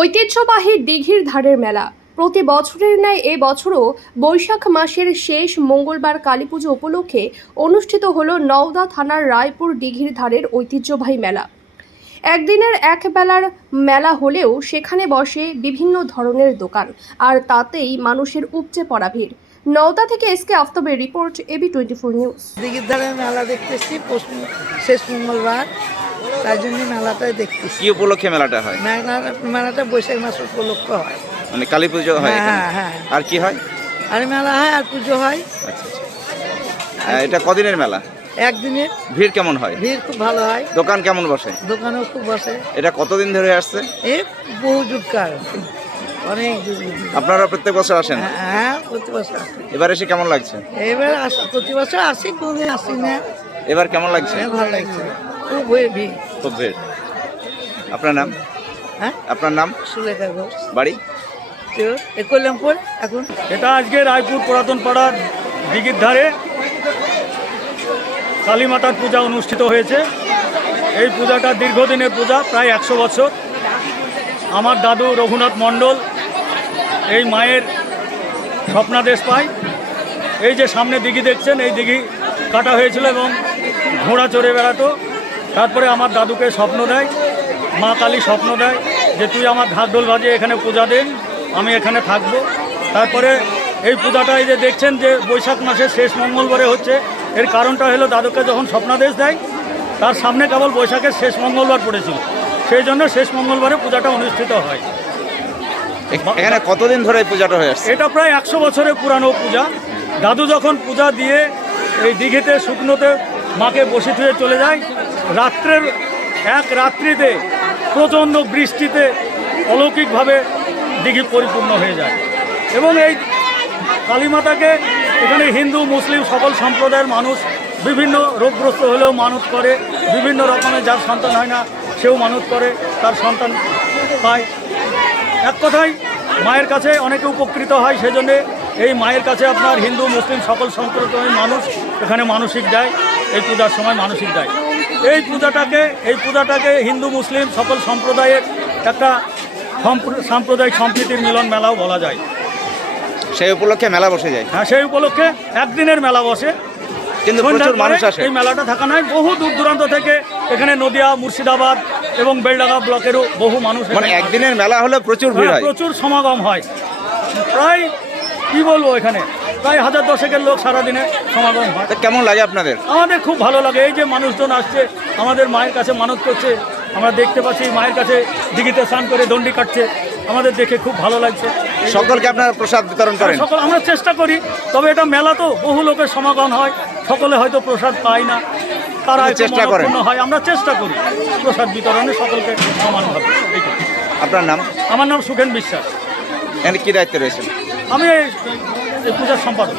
ঐতিহ্যবাহী দিঘির ধারের মেলা। প্রতি বছরের ন্যায় এ বছরও বৈশাখ মাসের শেষ মঙ্গলবার কালীপুজো উপলক্ষে অনুষ্ঠিত হল নওদা থানার রায়পুর দিঘির ধারের ঐতিহ্যবাহী মেলা। একদিনের এক বেলার মেলা হলেও সেখানে বসে বিভিন্ন ধরনের দোকান, আর তাতেই মানুষের উপচে পড়া ভিড়। নওদা থেকে SK আফতাবের report AB twenty four news. দিঘির ধারে মেলা দেখতেছি শেষ মঙ্গলবার। তাই জন্য মেলাটাই দেখতেছি। কি উপলক্ষে মেলাটা হয়? মেলা মেলাটা বৈশাখ মাস উপলক্ষ হয়। মানে কালী পুজো হয় হ্যাঁ, হ্যাঁ, হ্যাঁ। আর কি হয়? আর মেলা হয় আর পুজো হয়। আচ্ছা আচ্ছা। এটা কদিনের মেলা? একদিনে ভিড় কেমন হয়? ভিড় খুব ভালো হয়। দোকান কেমন বসে? দোকানেও খুব বসে। এটা কতদিন ধরে আসছে? এ বহু যুগকার অনেক যুগ আপনারা প্রত্যেক বছর আসেন? হ্যাঁ, হ্যাঁ প্রতি বছর এবার এসে কেমন লাগছে? এবার প্রতি বছর আসি কোনদিন আসি না। এবার কেমন লাগছে? হ্যাঁ, ভালো লাগছে। খুব ভিড় ভিড় খুব ভিড় আপনার নাম? হ্যাঁ? আপনার নাম? সুলেখা ঘোষ। বাড়ি? কল্যাণপুর এখন? এটা আজকে রায়পুর পুরাতন পাড়ার দিঘির ধারে কালীমাতার পূজা অনুষ্ঠিত হয়েছে। এই পূজাটা দীর্ঘদিনের পূজা প্রায় একশো বছর। আমার দাদু রঘুনাথ মণ্ডল এই মায়ের স্বপ্নাদেশ পায়। এই যে সামনে দিঘি দেখছেন এই দিঘি কাটা হয়েছিল এবং ঘোড়া চড়ে বেড়াতো। তারপরে আমার দাদুকে স্বপ্ন দেয় মা কালী স্বপ্ন দেয় যে তুই আমার ঢাকঢোল বাজিয়ে এখানে পূজা দেন আমি এখানে থাকব। তারপরে এই পূজাটা এই যে দেখছেন যে বৈশাখ মাসের শেষ মঙ্গলবারে হচ্ছে এর কারণটা হলো দাদুকে যখন স্বপ্নাদেশ দেয় তার সামনে কেবল বৈশাখের শেষ মঙ্গলবার পড়েছিল। সেই জন্য শেষ মঙ্গলবারে পূজাটা অনুষ্ঠিত হয়। এখানে কতদিন ধরে এই পূজাটা হয়ে আসছে? এটা প্রায় একশো বছরের পুরানো পূজা। দাদু যখন পূজা দিয়ে এই দিঘিতে শুকনোতে মাকে বসে থুয়ে চলে যায় রাত্রের এক রাত্রিতে প্রচণ্ড বৃষ্টিতে অলৌকিকভাবে দিঘি পরিপূর্ণ হয়ে যায়। এবং এই কালীমাতাকে এখানে হিন্দু, মুসলিম সকল সম্প্রদায়ের মানুষ বিভিন্ন রোগগ্রস্ত হলেও মানত করে, বিভিন্ন রকমের যার সন্তান হয় না সেও মানত করে, তার সন্তান পায়। এক কথায়, মায়ের কাছে অনেকে উপকৃত হয়, সেজন্যে এই মায়ের কাছে আপনার হিন্দু, মুসলিম সকল সম্প্রদায়ের মানুষ এখানে মানসিক দেয়, এই পূজার সময় মানসিক দেয়। এই পূজাটাকে এই পূজাটাকে হিন্দু মুসলিম সকল সম্প্রদায়ের একটা সম্প্র- সাম্প্রদায়িক সম্প্রীতির মিলন মেলাও বলা যায়। সেই উপলক্ষে মেলা বসে যায়। হ্যাঁ সেই উপলক্ষে একদিনের মেলা বসে। কিন্তু প্রচুর মানুষ আসে। এই মেলাটা থাকা নয় বহু দূর দূরান্ত থেকে এখানে নদিয়া মুর্শিদাবাদ এবং বেলডাঙ্গা ব্লকেরও বহু মানুষ মানে একদিনের মেলা হলে প্রচুর ভিড় হয়। প্রচুর সমাগম হয়। প্রায় কি বলব এখানে? প্রায় হাজার দশেকের লোক সারাদিনে সমাগম হয়। তা কেমন লাগে আপনাদের? আমাদের খুব ভালো লাগে। এই যে মানুষজন আসছে আমাদের মায়ের কাছে মানত করছে। আমরা দেখতে পাচ্ছি মায়ের কাছে দিঘিতে স্নান করে দণ্ডি কাটছে। আমাদের দেখে খুব ভালো লাগছে। সকলকে আপনারা প্রসাদ বিতরণ করেন। সকল আমরা চেষ্টা করি। তবে এটা মেলা তো বহু লোকের সমাগম হয়। সকলে হয়তো প্রসাদ পায় না। তারা চেষ্টা করেন। মনক্ষুণ্ণ হয়। আমরা চেষ্টা করি প্রসাদ বিতরণে সকলকে সমানভাবে। আপনার নাম? আমার নাম সুখেন বিশ্বাস। এখানে কী দায়িত্বে রয়েছেন? আমি এই পূজার সম্পাদক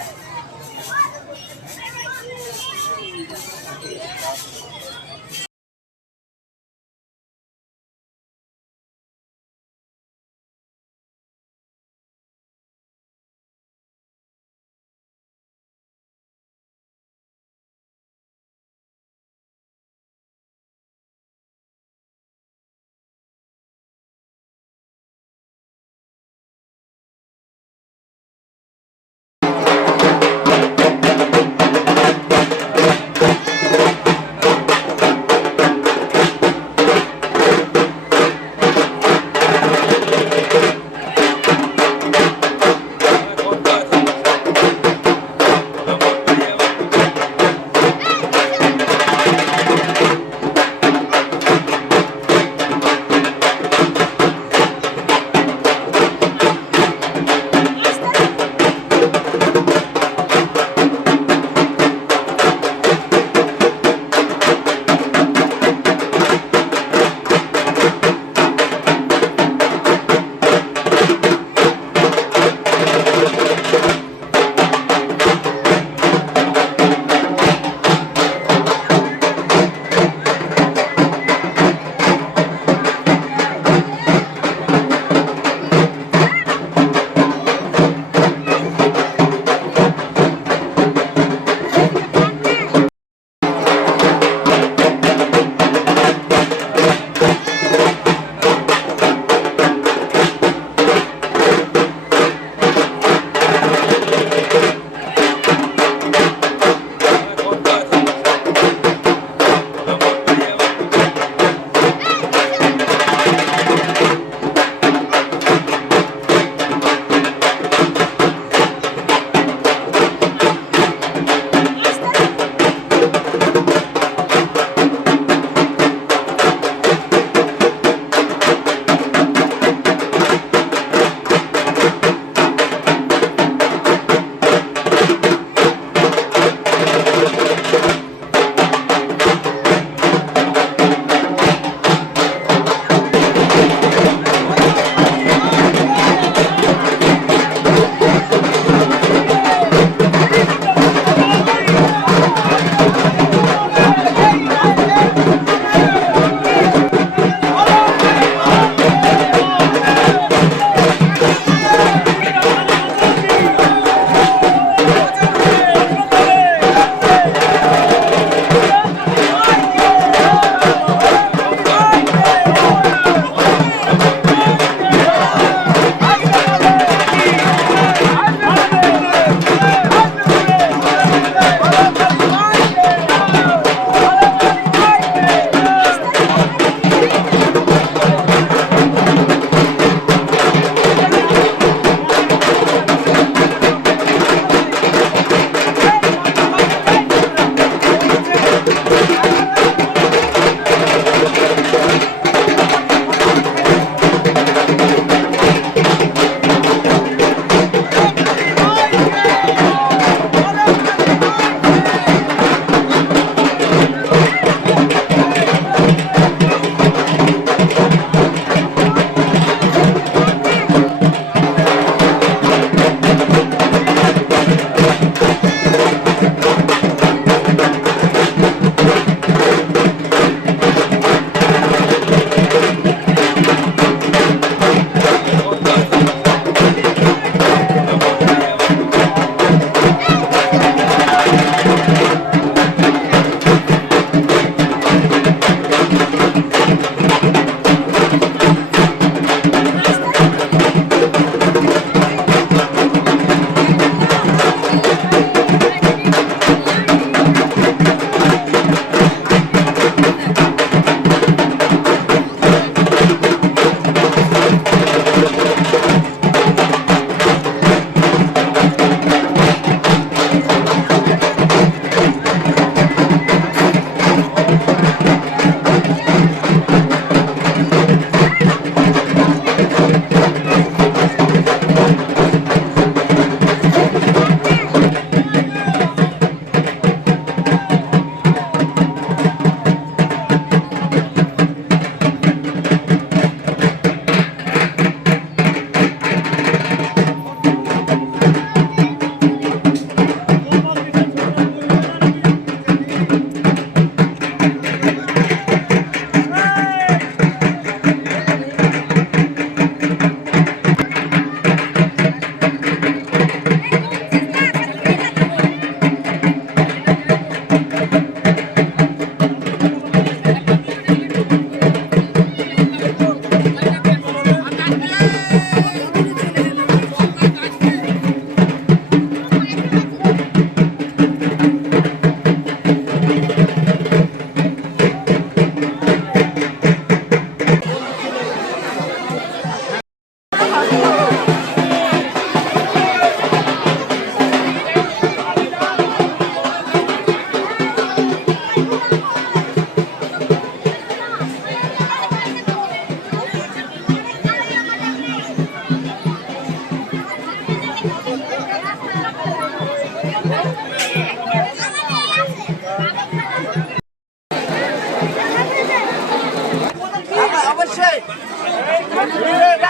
লাইন গ্লাস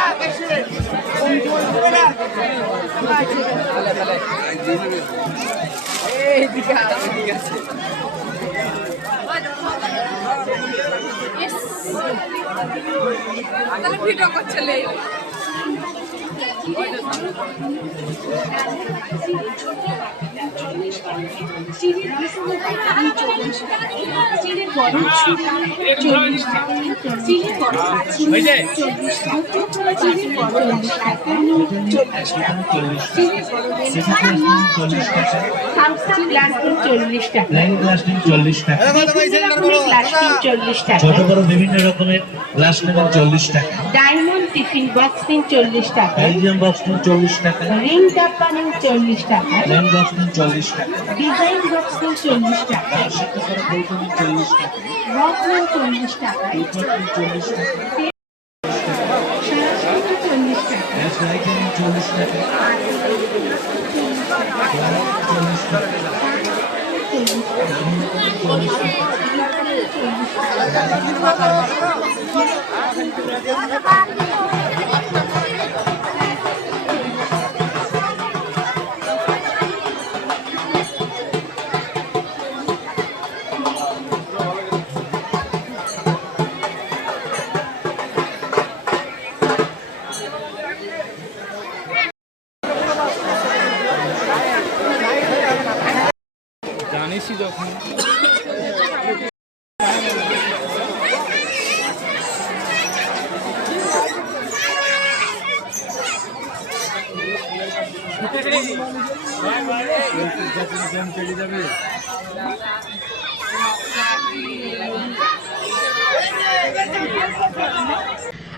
নিন চল্লিশ টাকা চল্লিশ টাকা ছোট বড় বিভিন্ন রকমের গ্লাস নেবেন চল্লিশ টাকা। ডায়মন্ড টিফিন বক্স নিন চল্লিশ টাকা বেলজিয়াম বক্স নিন চল্লিশ টাকা রিং ডাব্বা নিন চল্লিশ টাকা লাইন বক্স নিন চল্লিশ টাকা ডিজাইন বক্স নিন চল্লিশ টাকা করা বলতে নিন চল্লিশ টাকা রক নিন চল্লিশ টাকা চল্লিশ টাকা টাকা চল্লিশ জানিসই যখন।